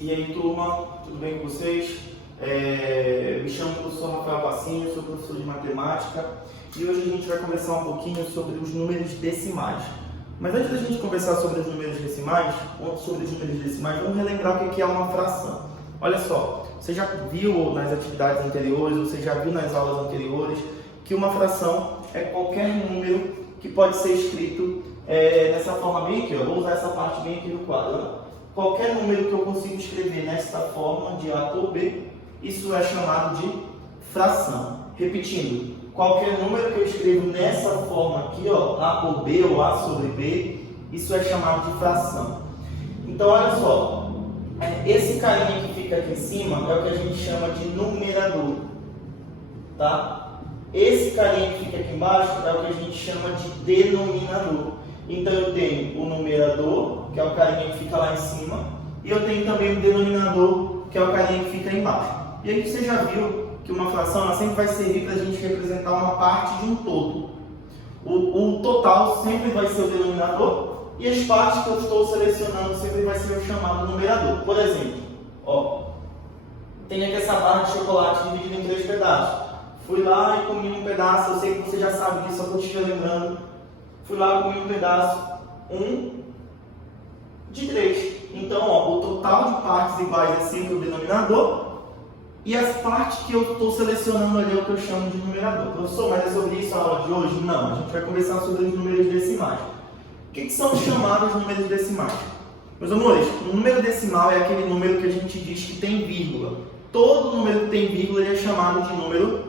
E aí, turma, tudo bem com vocês? Me chamo professor Rafael Passinho, sou professor de matemática e hoje a gente vai conversar um pouquinho sobre os números decimais. Mas antes da gente conversar sobre os números decimais, vamos relembrar o que é uma fração. Olha só, você já viu nas atividades anteriores, você já viu nas aulas anteriores, que uma fração é qualquer número que pode ser escrito dessa forma bem aqui, ó. Vou usar essa parte bem aqui do quadro, ó. Qualquer número que eu consiga escrever nesta forma de A por B, isso é chamado de fração. Repetindo, qualquer número que eu escrevo nessa forma aqui, ó, A por B ou A sobre B, isso é chamado de fração. Então, olha só, esse carinha que fica aqui em cima é o que a gente chama de numerador, tá? Esse carinha que fica aqui embaixo é o que a gente chama de denominador. Então, eu tenho o numerador, que é o carinha que fica lá em cima, e eu tenho também o denominador, que é o carinha que fica embaixo. E aí você já viu que uma fração ela sempre vai servir para a gente representar uma parte de um todo. O total sempre vai ser o denominador, e as partes que eu estou selecionando sempre vai ser o chamado numerador. Por exemplo, ó, tem aqui essa barra de chocolate dividida em 3 pedaços. Fui lá e comi um pedaço, eu sei que você já sabe disso, só estou te lembrando. Fui lá e comi um pedaço, 1 de 3. Então, ó, o total de partes iguais é sempre o denominador, e as partes que eu estou selecionando ali é o que eu chamo de numerador. Professor, mas é sobre isso a aula de hoje? Não, a gente vai conversar sobre os números decimais. O que são os chamados números decimais? Meus amores, o número decimal é aquele número que a gente diz que tem vírgula. Todo número que tem vírgula ele é chamado de número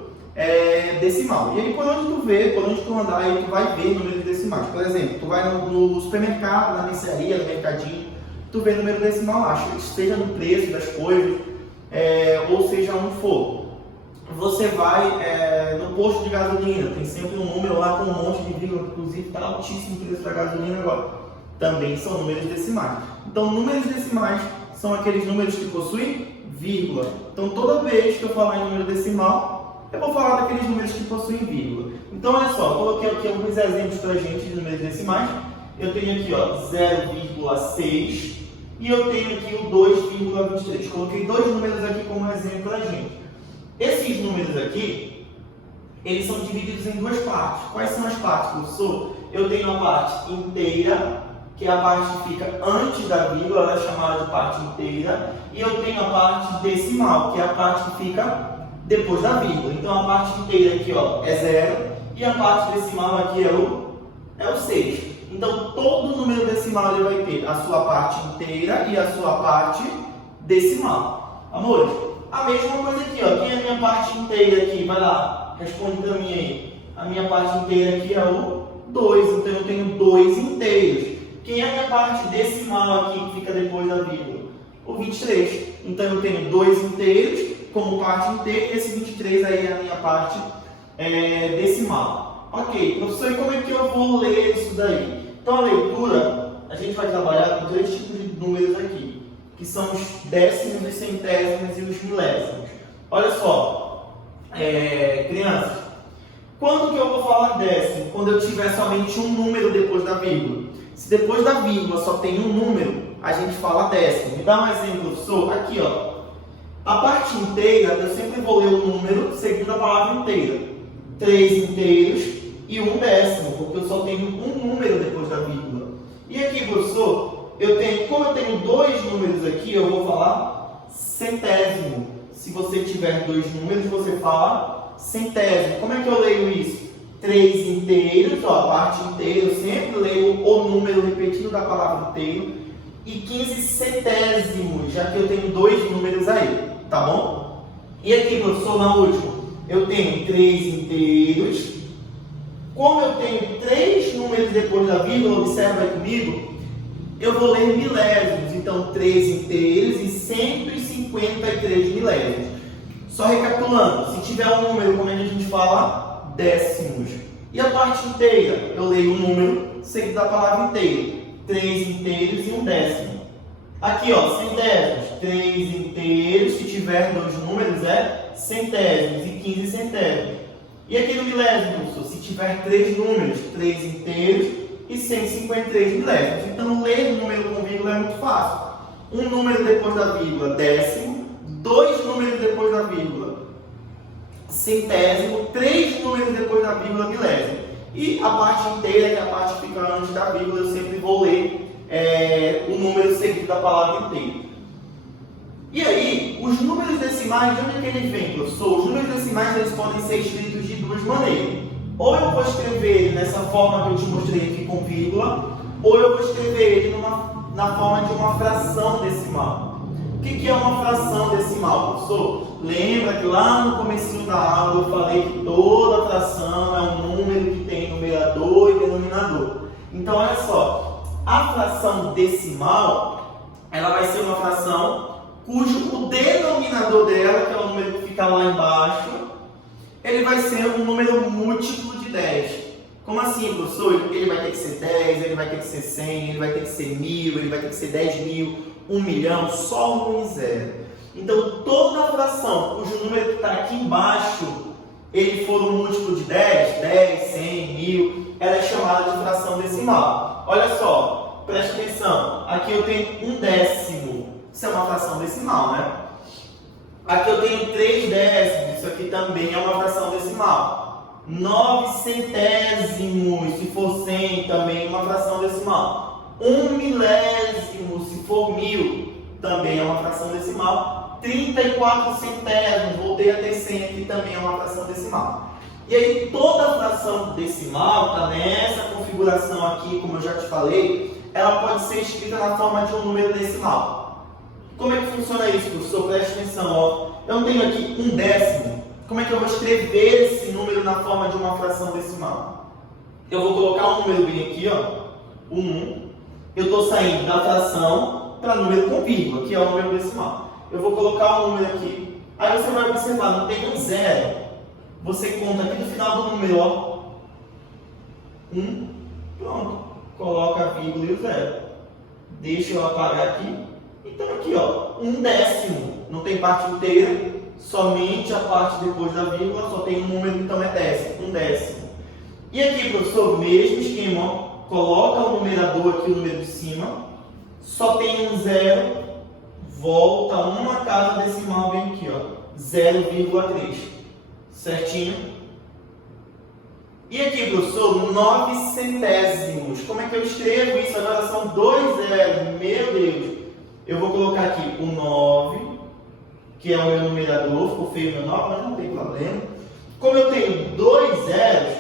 decimal. E aí, por onde tu andar, aí tu vai ver números decimais. Por exemplo, tu vai no supermercado, na mercearia, no mercadinho, tu vê número decimal lá, seja no preço das coisas, ou seja onde for. Você vai no posto de gasolina, tem sempre um número lá com um monte de vírgula, inclusive está altíssimo o preço da gasolina agora. Também são números decimais. Então, números decimais são aqueles números que possuem vírgula. Então, toda vez que eu falar em número decimal, eu vou falar daqueles números que possuem vírgula. Então, olha só, coloquei aqui alguns exemplos para a gente de números decimais. Eu tenho aqui, ó, 0,6 e eu tenho aqui o 2,23. Coloquei dois números aqui como exemplo para a gente. Esses números aqui, eles são divididos em duas partes. Quais são as partes, professor? Eu tenho a parte inteira, que é a parte que fica antes da vírgula, ela é chamada de parte inteira, e eu tenho a parte decimal, que é a parte que fica depois da vírgula. Então a parte inteira aqui, ó, é 0 e a parte decimal aqui é o 6. Então todo número decimal ele vai ter a sua parte inteira e a sua parte decimal. Amores, a mesma coisa aqui, ó. Quem é a minha parte inteira aqui? Vai lá, responde para mim aí. A minha parte inteira aqui é o 2, então eu tenho 2 inteiros. Quem é a minha parte decimal aqui que fica depois da vírgula? O 23. Então eu tenho 2 inteiros como parte inteira, e esse 23 aí é a minha parte decimal. Ok, professor, e como é que eu vou ler isso daí? Então a leitura, a gente vai trabalhar com 3 tipos de números aqui, que são os décimos, os centésimos e os milésimos. Olha só, crianças, quando que eu vou falar décimo? Quando eu tiver somente um número depois da vírgula. Se depois da vírgula só tem um número, a gente fala décimo. Me dá um exemplo, professor? Aqui, ó. A parte inteira, eu sempre vou ler o número seguindo a palavra inteira. 3 inteiros e 1 décimo, porque eu só tenho um número depois da vírgula. E aqui, professor, como eu tenho 2 números aqui, eu vou falar centésimo. Se você tiver 2 números, você fala centésimo. Como é que eu leio isso? 3 inteiros, ó, a parte inteira, eu sempre leio o número repetido da palavra inteiro. E 15 centésimos, já que eu tenho 2 números aí, tá bom? E aqui, professor, na última, eu tenho 3 inteiros. Como eu tenho 3 números depois da vírgula, observa aí comigo, eu vou ler milésimos. Então, 3 inteiros e 153 milésimos. Só recapitulando, se tiver um número, como é que a gente fala? Décimos. E a parte inteira, eu leio o número seguido da palavra inteira. 3 inteiros e 1 décimo. Aqui, ó, centésimos. 3 inteiros, se tiver 2 números, é centésimos e 15 centésimos. E aqui no milésimo, se tiver 3 números, 3 inteiros e 153 milésimos. Então, ler número com vírgula é muito fácil. um número depois da vírgula, décimo, dois números depois da vírgula, centésimo, três números depois da vírgula, milésimo. E a parte inteira, que é a parte que fica antes da vírgula, eu sempre vou ler o número seguido da palavra inteira. E aí, os números decimais, de onde é que eles vêm, professor? Os números decimais eles podem ser escritos de duas maneiras. Ou eu vou escrever ele nessa forma que eu te mostrei aqui com vírgula, ou eu vou escrever ele na forma de uma fração decimal. O que é uma fração decimal, professor? Lembra que lá no comecinho da aula eu falei que toda fração é um número que tem numerador e denominador. Então, olha só, a fração decimal, ela vai ser uma fração cujo o denominador dela, que é o número que fica lá embaixo, ele vai ser um número múltiplo de 10. Como assim, professor? Ele vai ter que ser 10, ele vai ter que ser 100, ele vai ter que ser 1000, ele vai ter que ser 10.000, 1 milhão, só 1 e 0. Então, toda fração cujo número que está aqui embaixo, ele for um múltiplo de 10, 10, 100, 1000, ela é chamada de fração decimal. Olha só, preste atenção. Aqui eu tenho 1/10. Isso é uma fração decimal, né? Aqui eu tenho 3/10. Isso aqui também é uma fração decimal. 9 centésimos, se for 100, também é uma fração decimal. 1 milésimo, se for 1000, também é uma fração decimal. 34 centésimos, voltei a ter 100 aqui, também é uma fração decimal. E aí toda fração decimal está nessa configuração aqui, como eu já te falei, ela pode ser escrita na forma de um número decimal. Como é que funciona isso, professor? Preste atenção, ó. Eu tenho aqui 1/10. Como é que eu vou escrever esse número na forma de uma fração decimal? Eu vou colocar um número bem aqui, ó, 1. Eu estou saindo da fração para número com vírgula, que é o número decimal. Eu vou colocar um número aqui. Aí você vai observar, não tem um 0. Você conta aqui no final do número, ó, 1. Pronto. Coloca a vírgula e o 0. Deixa eu apagar aqui. Então aqui, ó, 1/10. Não tem parte inteira, somente a parte depois da vírgula, só tem um número, então é décimo, 1/10. E aqui, professor, mesmo esquema, ó, coloca o numerador aqui, o número de cima, só tem um 0, volta uma casa decimal bem aqui, ó, 0,3. Certinho? E aqui, professor, 9 centésimos. Como é que eu escrevo isso? Agora são 2 zeros, meu Deus. Eu vou colocar aqui o 9, que é o meu numerador, ficou feio o meu 9, mas não tem problema. Como eu tenho 2 zeros,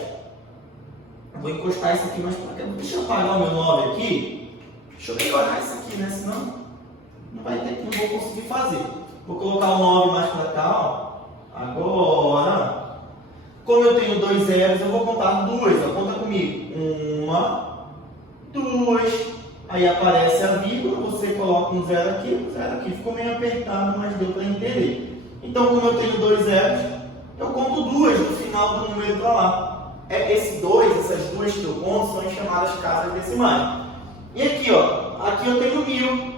eu vou encostar isso aqui mais para cá. Deixa eu apagar o meu 9 aqui. Deixa eu melhorar isso aqui, né? Senão não vou conseguir fazer. Vou colocar o 9 mais para cá, ó. Agora, como eu tenho 2 zeros, eu vou contar 2, ó. Conta comigo. 1, 2. Aí aparece a vírgula, você coloca um 0 aqui, um 0 aqui. Ficou meio apertado, mas deu para entender. Então, como eu tenho 2 zeros, eu conto 2 no final do número para lá. Esse 2, essas duas que eu conto, são chamadas casas decimais. E aqui, ó, aqui eu tenho 1000.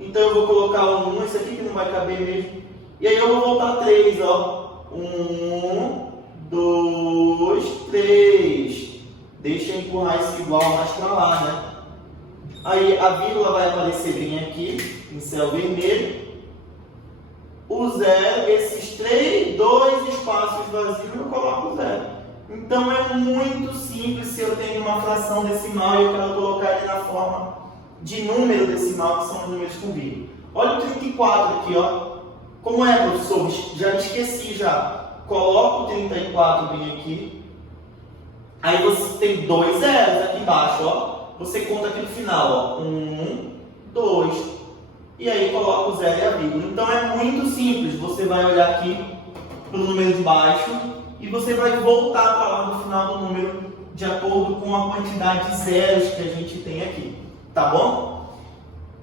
Então, eu vou colocar um 1, esse aqui que não vai caber mesmo. E aí eu vou voltar 3, ó. 1, 2, 3. Deixa eu empurrar esse igual mais para lá, né? Aí a vírgula vai aparecer bem aqui, em céu vermelho. O 0, esses 2 espaços vazios, eu coloco 0. Então é muito simples se eu tenho uma fração decimal e eu quero colocar ele na forma de número decimal, que são os números com vírgula. Olha o 34 aqui, ó. Como é, professor? Já me esqueci já. Coloco o 34 bem aqui. Aí você tem 2 zeros aqui embaixo, ó. Você conta aqui no final, ó, 1, 2, e aí coloca o 0 e a vírgula. Então é muito simples, você vai olhar aqui para o número de baixo e você vai voltar para lá no final do número de acordo com a quantidade de zeros que a gente tem aqui, tá bom?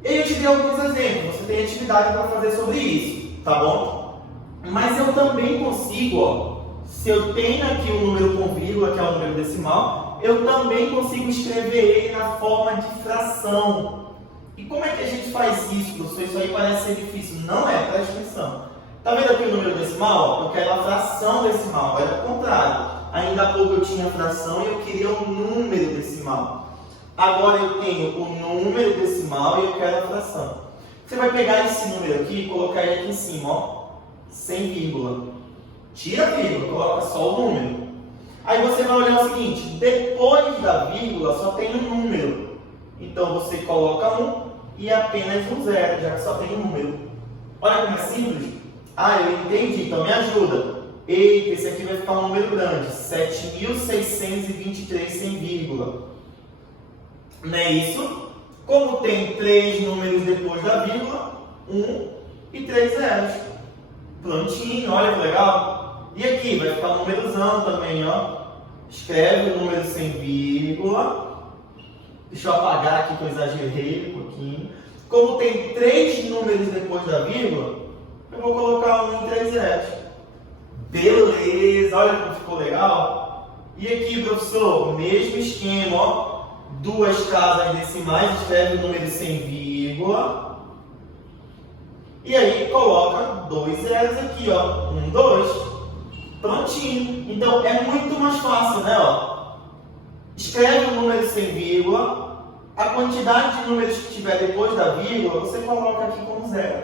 E aí eu te dei alguns exemplos, você tem atividade para fazer sobre isso, tá bom? Mas eu também consigo, ó, se eu tenho aqui o número com vírgula, que é o número decimal, eu também consigo escrever ele na forma de fração. E como é que a gente faz isso, professor? Isso aí parece ser difícil. Não é, presta atenção. Está vendo aqui o número decimal? Eu quero a fração decimal, agora é o contrário. Ainda há pouco eu tinha a fração e eu queria o número decimal. Agora eu tenho o número decimal e eu quero a fração. Você vai pegar esse número aqui e colocar ele aqui em cima, ó, sem vírgula. Tira a vírgula, coloca só o número. Aí você vai olhar o seguinte, depois da vírgula só tem um número. Então você coloca 1 e apenas um 0, já que só tem um número. Olha como é simples. Ah, eu entendi, então me ajuda. Eita, esse aqui vai ficar um número grande, 7.623 sem vírgula. Não é isso? Como tem 3 números depois da vírgula, 1 e 3 zeros. Prontinho, olha que legal. E aqui vai ficar um numerozão também, ó. Escreve o número sem vírgula. Deixa eu apagar aqui que eu exagerei um pouquinho. Como tem 3 números depois da vírgula, eu vou colocar 1 e 3 zeros. Beleza, olha como ficou legal. E aqui, professor, mesmo esquema, ó. 2 casas decimais, escreve o número sem vírgula. E aí coloca 2 zeros aqui, ó. 1, 2. Prontinho. Então é muito mais fácil, né? Ó. Escreve o número sem vírgula. A quantidade de números que tiver depois da vírgula, você coloca aqui como 0.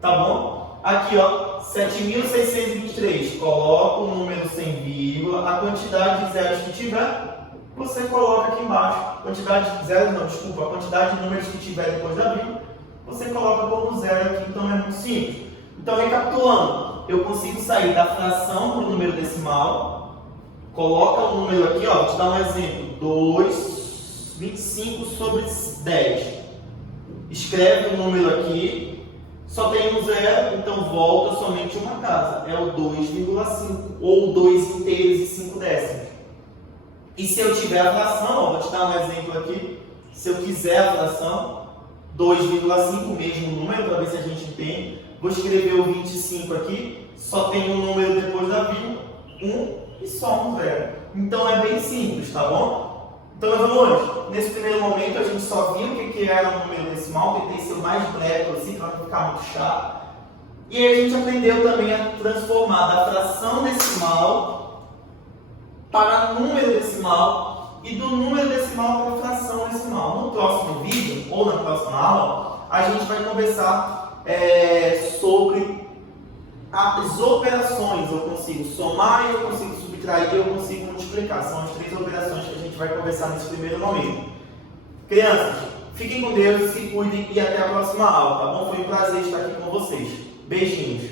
Tá bom? Aqui, ó. 7.623. Coloca o número sem vírgula. A quantidade de zeros que tiver, você coloca aqui embaixo. Quantidade de zeros, não, desculpa. A quantidade de números que tiver depois da vírgula, você coloca como 0 aqui. Então é muito simples. Então, recapitulando. Eu consigo sair da fração para o número decimal. Coloca o número aqui, ó. Vou te dar um exemplo. 25 sobre 10. Escreve o número aqui. Só tem um 0, então volta somente uma casa. É o 2,5. Ou 2 inteiros e 5 décimos. E se eu tiver a fração, ó, vou te dar um exemplo aqui. Se eu quiser a fração, 2,5, o mesmo número, para ver se a gente entende. Vou escrever o 25 aqui, só tem um número depois da vírgula, 1 e só um 0. Então é bem simples, tá bom? Então, meus amores, nesse primeiro momento a gente só viu o que era um número decimal, tentei ser o mais breve possível para não ficar muito chato. E aí a gente aprendeu também a transformar da fração decimal para número decimal e do número decimal para fração decimal. No próximo vídeo, ou na próxima aula, a gente vai conversar sobre as operações. Eu consigo somar, eu consigo subtrair, eu consigo multiplicar. São as 3 operações que a gente vai conversar nesse primeiro momento. Crianças, fiquem com Deus, se cuidem e até a próxima aula, tá bom? Foi um prazer estar aqui com vocês. Beijinhos!